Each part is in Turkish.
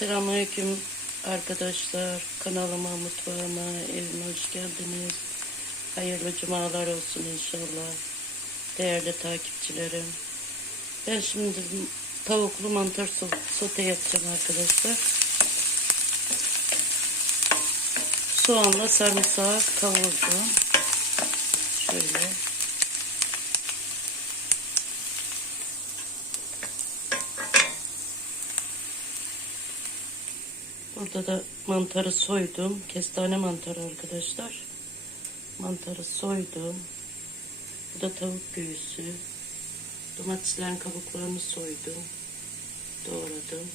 Selamünaleyküm arkadaşlar. Kanalıma, mutfağıma, evime hoş geldiniz. Hayırlı cumalar olsun inşallah. Değerli takipçilerim. Ben şimdi tavuklu mantar so- sote yapacağım arkadaşlar. Soğanla sarımsağı kavurdum. Şöyle. Burada da mantarı soydum. Kestane mantarı arkadaşlar. Mantarı soydum. Bu da tavuk göğüsü. Domateslerin kabuklarını soydum. Doğradım.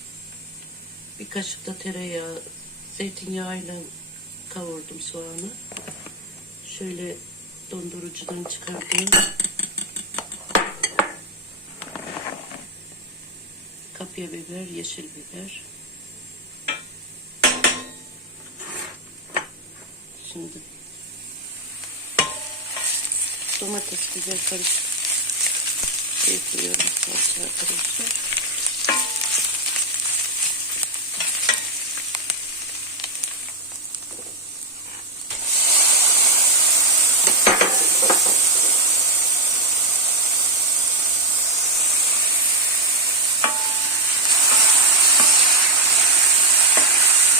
Bir kaşık da tereyağı, zeytinyağıyla kavurdum soğanı. Şöyle dondurucudan çıkardım. Kapya biber, yeşil biber. Şimdi domates biber karışık ekliyorum salça arkadaşlar.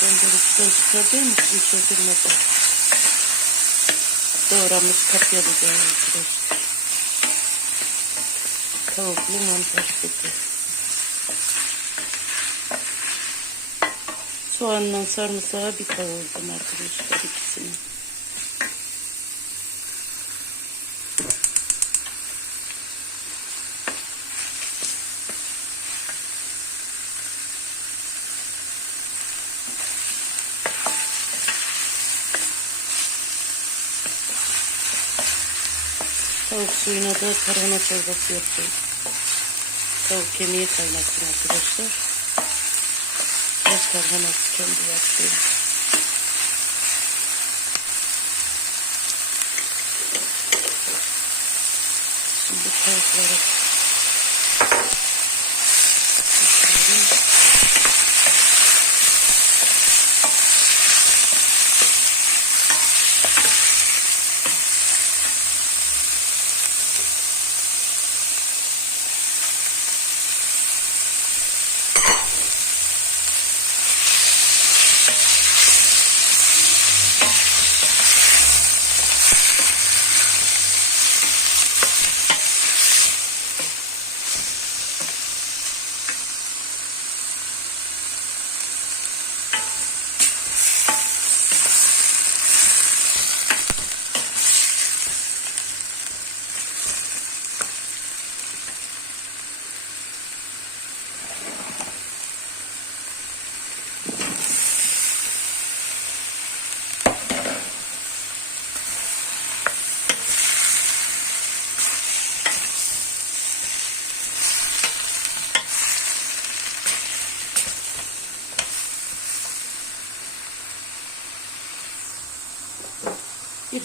Dondurucudan çıkardığım için çözülmedi. Doğramış kapya biber arkadaşlar. Tavuklu mantar sütü. Soğanla sarımsağı bir kavurdum arkadaşlar ikisini. Tavuk suyuna da tarhana çorbası yapacağım. Tavuk kemiği kaynattım arkadaşlar. Biraz tarhana kendi yaptım. Şimdi tavukları koyuyorum.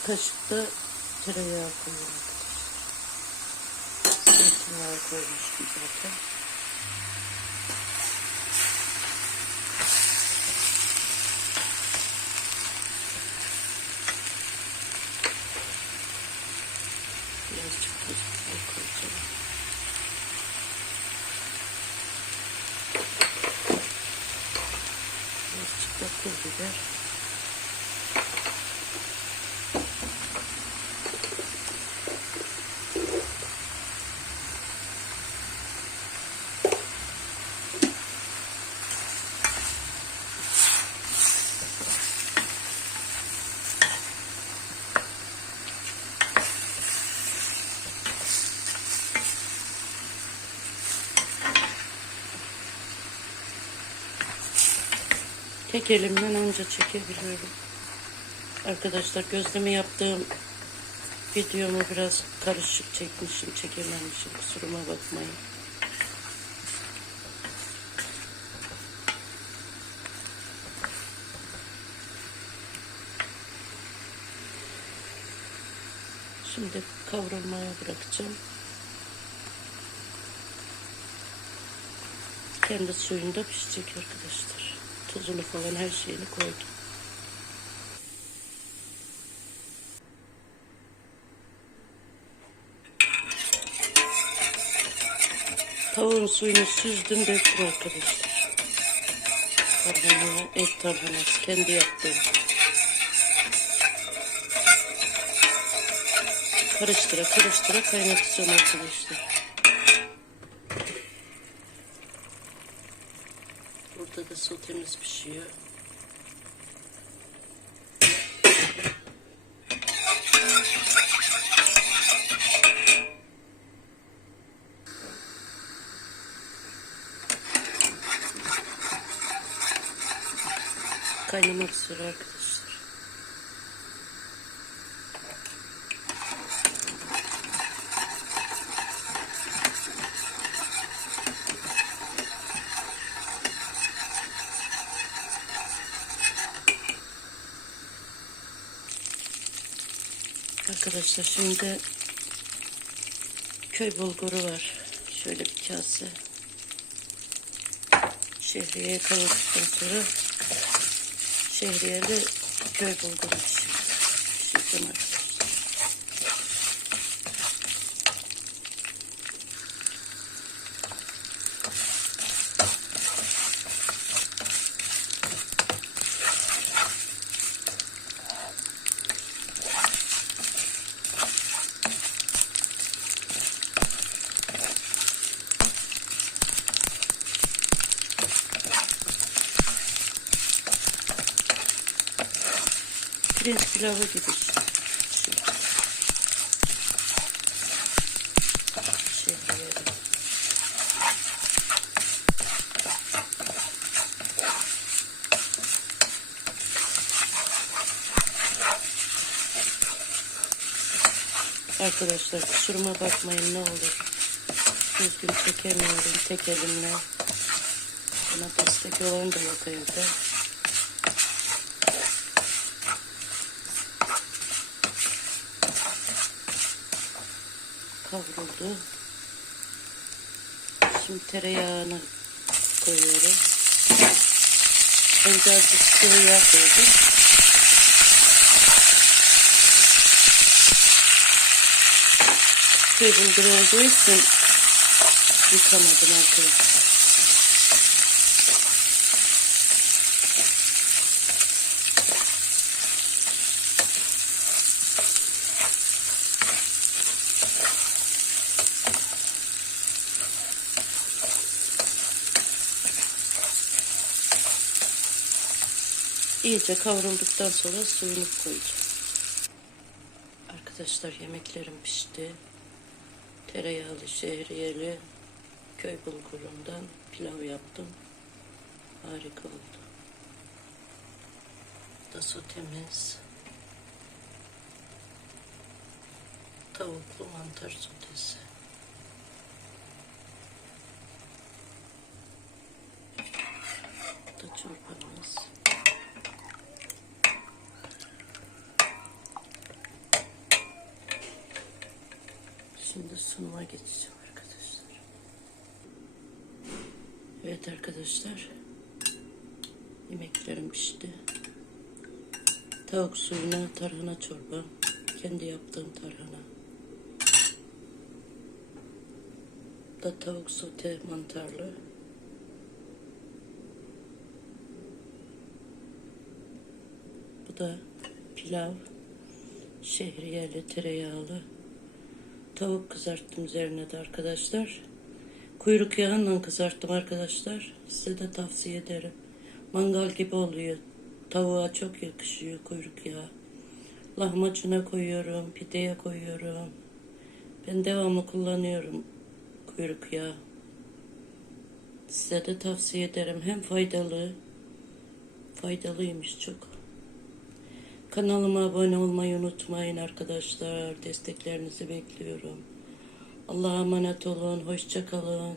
Bir kaşık da tereyağı koyuyorum. Zeytinyağı koymuştum zaten. Birazcık tuz koyacağım. Birazcık da pul biber. Tek elimden anca çekebiliyorum. Arkadaşlar gözleme yaptığım videomu biraz karışık çekmişim, çekememişim. Kusuruma bakmayın. Şimdi kavrulmaya bırakacağım. Kendi suyunda pişecek arkadaşlar. Tuzunu falan her şeyini koydum. Tavuğun suyunu süzdüm döktüm arkadaşlar. Tarhana, et tarhanası kendi yaptığım. Karıştıra karıştıra kaynatacağım arkadaşlar. Burada da sotemiz pişiyor. Kaynamak üzere arkadaşlar. Arkadaşlar şimdi köy bulguru var. Şöyle bir kase. Şehriyeye kavurduktan sonra şehriyeli köy bulguru pişirdim. Pişirdim Pirinç pilavı gibi. Arkadaşlar kusuruma bakmayın ne olur. Düzgün çekemiyorum tek elimle. Bana destek olan da yok evde. Kavruldu. Şimdi tereyağını koyuyorum. Önce azıcık sıvı yağ koydum. Bulgur olduğu için yıkamadım arkadaşlar. İyice kavrulduktan sonra suyunu koyacağım. Arkadaşlar yemeklerim pişti. Tereyağlı, şehriyeli, köy bulgurundan pilav yaptım. Harika oldu. Da sotemiz. Tavuklu mantar sotesi. Da çorbamız. Şimdi sunuma geçeceğim arkadaşlar. Evet arkadaşlar. Yemeklerim pişti. Tavuk suyuna tarhana çorba. Kendi yaptığım tarhana. Bu da tavuk sote mantarlı. Bu da pilav. Şehriyeli, tereyağlı. Tavuk kızarttım üzerine de arkadaşlar. Kuyruk yağıyla kızarttım arkadaşlar. Size de tavsiye ederim. Mangal gibi oluyor. Tavuğa çok yakışıyor kuyruk yağı. Lahmacuna koyuyorum, pideye koyuyorum. Ben devamlı kullanıyorum kuyruk yağı. Size de tavsiye ederim. Hem faydalı, faydalıymış çok. Kanalıma abone olmayı unutmayın arkadaşlar. Desteklerinizi bekliyorum. Allah'a emanet olun. Hoşça kalın.